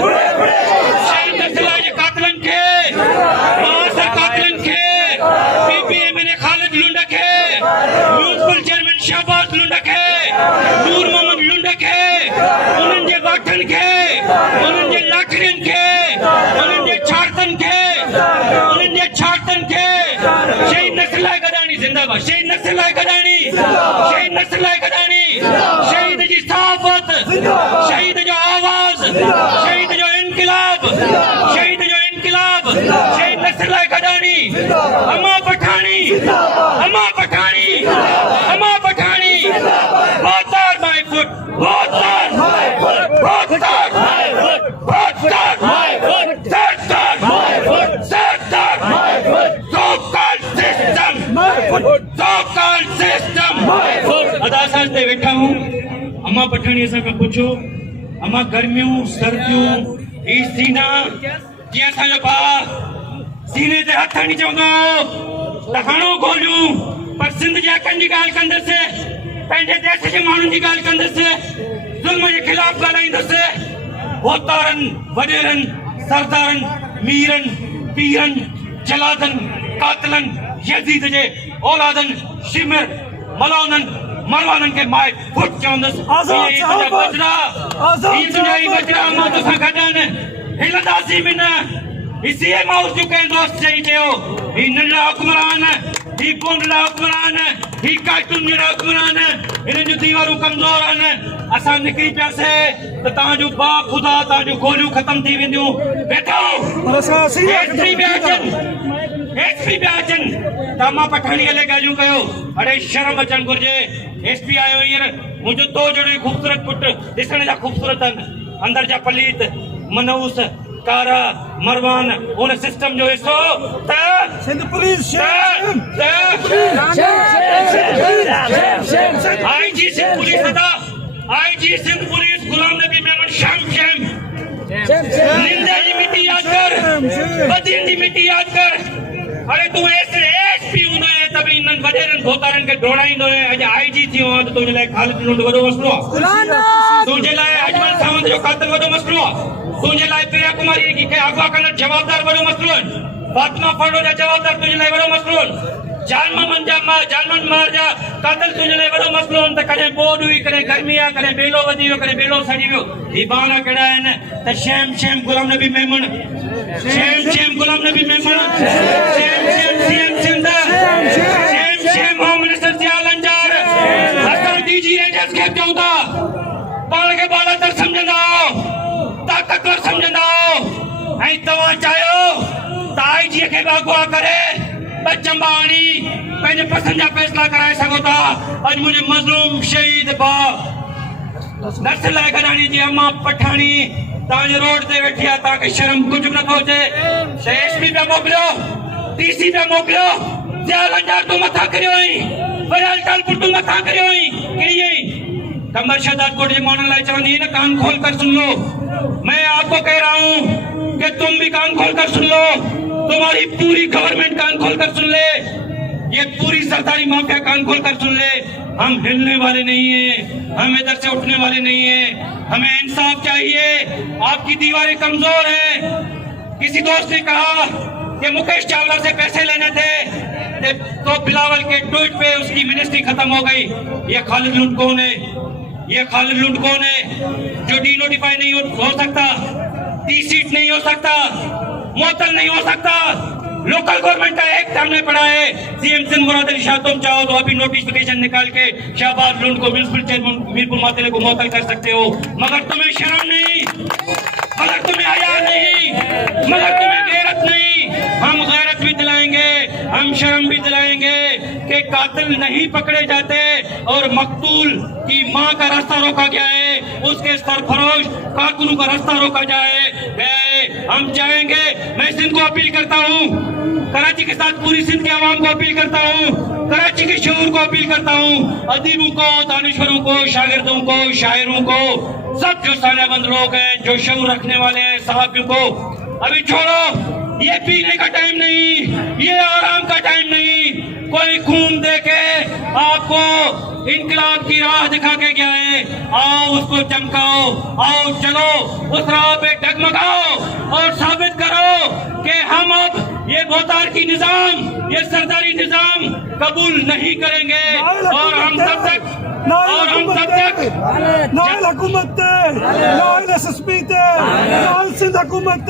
शहीद नक्सलाइज कातिलन खे मासर कातिलन खे पीपीएम ने खालिद लुंड खे म्यूनिसिपल चेयरमैन शहबाज लुंड खे नूर मोहम्मद लुंड खे उन्हनि जे वाठनि खे उन्हनि जे लाठियुनि खे उन्हनि जे छाड़तनि खे शहीद नक्सलाइज गडानी जिंदाबाद शहीद नक्सलाइज गडानी शहीद नक्सलाइज गडानी शहीद जी सहाफ़त शहीद जो आवाज शहीद जो इनकलाब शहीद नक्सलाइज गडानी अमा Pathani both are my foot both are my foot system अदासां ते वेठा हूं अमा पठानी असां खां पुछो अमा गर्मियों सर्दियों ई सीना जी असांजो भाउ सीने ते हथ हणी चवंदो त हाणो गोलियूं पर सिंध जे हक़नि जी ॻाल्हि कंदुसि पंहिंजे देश जे माण्हुनि जी ॻाल्हि कंदुसि ज़ुल्म जे ख़िलाफ़ ॻाल्हाईंदुसि होतारनि वॾेरनि सरदारनि मीरनि पीरनि जलादनि कातिलनि यज़ीद जे औलादनि शिमिर मलौननि मरवाननि खे माए फुट चवंदुसि बचड़ा मां तोसां गॾु आहिनि हिलंदासीं बि न इसी माउस जो कहीं दोस्त चाहिए थे हो ही नल्ला हुक्मरान ही बोंडला हुक्मरान ही कार्टून जड़ा हुक्मरान इन्हें जो दीवारों कमजोर आने असां निकली प्यासे तो तां जो बा खुदा तां जो गोलियों खत्म थी वेंदियूं बैठो एसपी ब्याजन तामा पठानी ले गालियूं कयो अरे शर्म अचण घुर्जे एसपी आयो हींअर मुंहिंजो तो जहिड़ो खूबसूरत पुट ॾिसण जा खूबसूरत आहिनि अंदर जा पलीत मनहूस कारा मरवान उन सिस्टम जो हिस्सो त Sindh police IG Sindh police IG Sindh police Ghulam Nabi Memon शाम निंदा जी मिट्टी याद कर बदीन जी मिट्टी याद कर अरे तू ऐसे एसपी हूंदो है तभी इन वडेरन धोतारन के ढोड़ाईंदो है अज आईजी थियो त तुजे लाइ खालिद लुंड वडो मसलो तुजे लाइ अजमल सावंत जो कातिल वडो मसलो तुझे लाइ प्रिया कुमारी के अगवा करने जवाबदार बड़ो मसलो फातिमा फड़ो जा जवाबदार तुझे लाइ बड़ो मसलो जानमन मार जा कातिल तुझे लाइ बड़ो मसलो त कने बोड हुई कने गर्मी आ कने बेलो वधी वियो कने बेलो सड़ी वियो ही बाना केड़ा आहिनि त शेम Ghulam Nabi Memon shame Ghulam Nabi Memon shame CM Sindh shame home minister Ziaul Lanjar असां डीजी रेंजर्स खे चऊं पाण खे बालातर समझंदा ताकतवर समझंदा ऐं तव्हां चाहियो त आईजी खे अगवा करे चंबाणी पंहिंजे पसंदि जा फैसला कराए सघो था अॼु मुंहिंजे मज़लूम शहीद भाउ नक्सलाइज गडानी जी अमा पठानी तव्हांजे रोड ते वेठी आहे तव्हांखे शर्म कुझु बि नथो अचे एसपी पिया मोकिलियो डीसी पिया मोकिलियो जियाल अंजार तूं मथां करियो हुई वरियाल टालपुर तूं मथां करियो हुई कहिड़ी कमर शहजाद कोट के मानने लायक चवंदी न कान खोल कर सुन लो मैं आपको कह रहा हूँ कि तुम भी कान खोल कर सुन लो तुम्हारी पूरी गवर्नमेंट कान खोल कर सुन ले ये पूरी सरकारी माफिया कान खोल कर सुन ले हम हिलने वाले नहीं हैं हम इधर से उठने वाले नहीं हैं हमें इंसाफ चाहिए आपकी दीवारें कमजोर हैं किसी दोस्त ने कहा कि मुकेश चावला से पैसे लेने थे तो बिलावल के ट्वीट पे उसकी मिनिस्ट्री खत्म हो गई ये खालिद लुंड कौन है जो डिनोटिफाई नहीं हो सकता टी सीट नहीं हो सकता मुअत्तल नहीं हो सकता लोकल गवर्नमेंट का एक्ट हमने पढ़ा है सीएम सिंध मुराद अली शाह तुम चाहो तो अभी नोटिफिकेशन निकाल के शहबाज लुंड को म्युनिसिपल चेयरमैन मीरपुर मातले को मुअत्तल कर सकते हो मगर तुम्हें शर्म नहीं मगर तुम्हें हया नहीं मगर तुम्हें गैरत नहीं हम गैरत भी दिलाएंगे हम शर्म भी दिलाएंगे कि कातिल नहीं पकड़े जाते और मकतूल की मां का रास्ता रोका गया है उसके सरफरोश कारकुनों का रास्ता रोका जाए हम चाहेंगे मैं सिंध को अपील करता हूँ कराची के साथ पूरी सिंध के आवाम को अपील करता हूँ कराची के शहर को अपील करता हूँ अदीबों को दानिश्वरों को शागिर्दों को शायरों को सब जो सानियाबंद लोग हैं जो शऊर रखने वाले हैं सहाफियों को अभी छोड़ो ये पीने का टाइम नहीं ये आराम का टाइम नहीं कोई खून देके आपको इनकलाब की राह दिखा के गया है, आओ उसको चमकाओ, आओ चलो उस राह पे डगमगाओ और साबित करो कि हम अब ये बोतारकी निजाम, ये सरदारी निजाम कबूल नहीं करेंगे और हम तब तक नाइल हुकूमत नाइल SSP नाइल सिंध हुकूमत